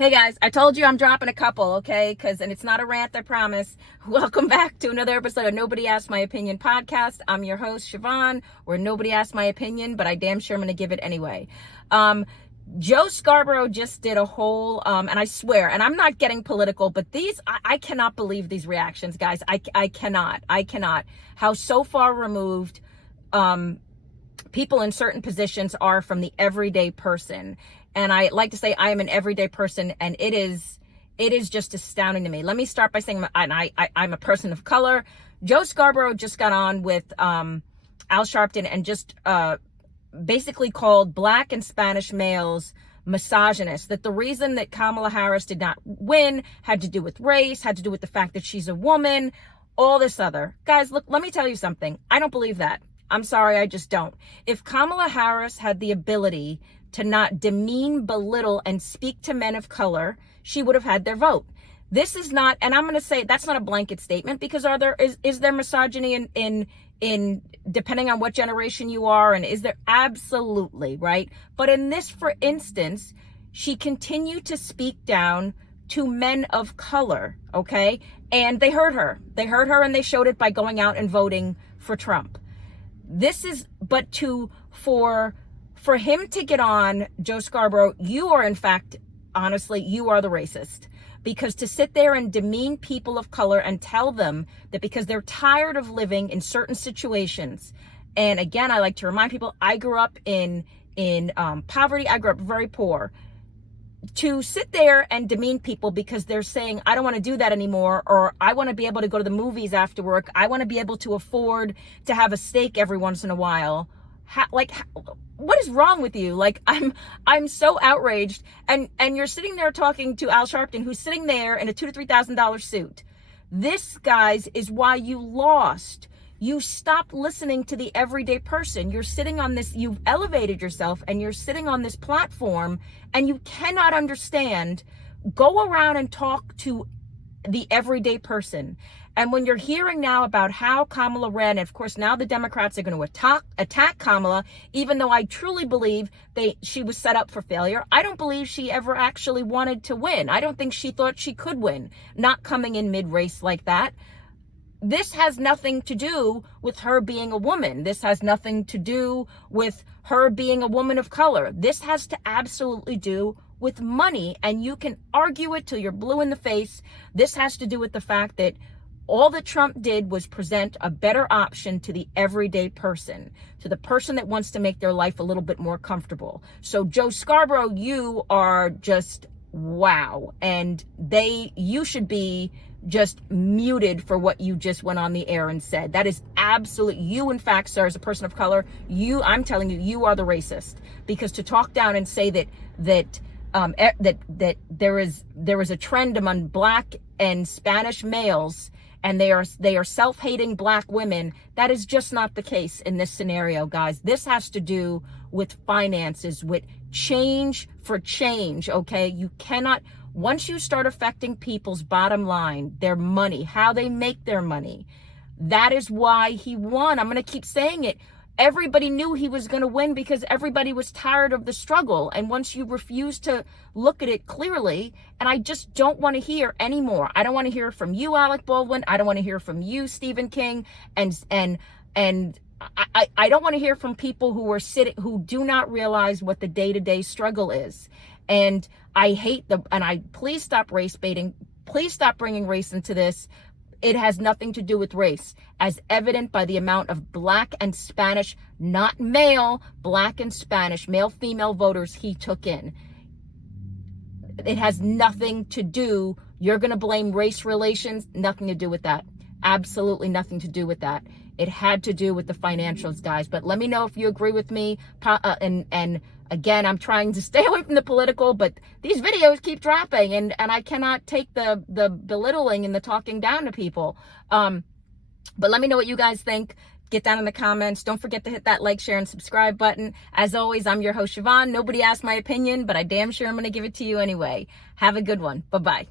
Hey guys, I told you I'm dropping a couple, okay? And it's not a rant, I promise. Welcome back to another episode of Nobody Asked My Opinion podcast. I'm your host, Siobhan, where nobody asked my opinion, but I damn sure I'm going to give it anyway. Joe Scarborough just did a whole, and I swear, and I'm not getting political, but I cannot believe these reactions, guys. I cannot. How so far removed people in certain positions are from the everyday person. And I like to say I am an everyday person, and it is just astounding to me. Let me start by saying I'm a person of color. Joe Scarborough just got on with Al Sharpton and just basically called Black and Spanish males misogynist, that the reason that Kamala Harris did not win had to do with race, had to do with the fact that she's a woman, all this other. Guys, look, let me tell you something. I don't believe that. I'm sorry, I just don't. If Kamala Harris had the ability to not demean, belittle, and speak to men of color, she would have had their vote. This is not, and I'm going to say that's not a blanket statement, because is there misogyny in depending on what generation you are, and is there? Absolutely, right? But in this, for instance, she continued to speak down to men of color, okay? And they heard her, and they showed it by going out and voting for Trump. This is, but for him to get on, Joe Scarborough, you are, in fact, honestly, you are the racist. Because to sit there and demean people of color and tell them that because they're tired of living in certain situations, and again, I like to remind people, I grew up in poverty, I grew up very poor. To sit there and demean people because they're saying, I don't want to do that anymore, or I want to be able to go to the movies after work, I want to be able to afford to have a steak every once in a while. What is wrong with you? Like, I'm so outraged. And you're sitting there talking to Al Sharpton, who's sitting there in a $2,000 to $3,000 suit. This, guys, is why you lost. You stopped listening to the everyday person. You're sitting on this, you've elevated yourself, and you're sitting on this platform, and you cannot understand. Go around and talk to the everyday person. And when you're hearing now about how Kamala ran, and of course now the Democrats are going to attack Kamala, even though I truly believe she was set up for failure. I don't believe she ever actually wanted to win. I don't think she thought she could win, not coming in mid-race like that. This has nothing to do with her being a woman. This has nothing to do with her being a woman of color. This has to absolutely do with money, and you can argue it till you're blue in the face. This has to do with the fact that all that Trump did was present a better option to the everyday person, to the person that wants to make their life a little bit more comfortable. So Joe Scarborough, you are just wow. And you should be just muted for what you just went on the air and said. That is absolute. You, in fact, sir, as a person of color, I'm telling you, you are the racist, because to talk down and say that there is a trend among Black and Spanish males, and they are self-hating Black women. That is just not the case in this scenario, guys. This has to do with finances, with change for change, okay? You cannot, once you start affecting people's bottom line, their money, how they make their money, that is why he won. I'm going to keep saying it. Everybody knew he was going to win because everybody was tired of the struggle. And once you refuse to look at it clearly, and I just don't want to hear anymore. I don't want to hear from you, Alec Baldwin. I don't want to hear from you, Stephen King. And I don't want to hear from people who do not realize what the day-to-day struggle is. And I hate please stop race baiting. Please stop bringing race into this. It has nothing to do with race, as evident by the amount of Black and Spanish, not male, Black and Spanish, male-female voters he took in. It has nothing to do, you're going to blame race relations, nothing to do with that. Absolutely nothing to do with that. It had to do with the financials, guys. But let me know if you agree with me. And again, I'm trying to stay away from the political, but these videos keep dropping, and I cannot take the belittling and the talking down to people. But let me know what you guys think. Get down in the comments. Don't forget to hit that like, share, and subscribe button. As always, I'm your host, Siobhan. Nobody asked my opinion, but I damn sure I'm going to give it to you anyway. Have a good one. Bye-bye.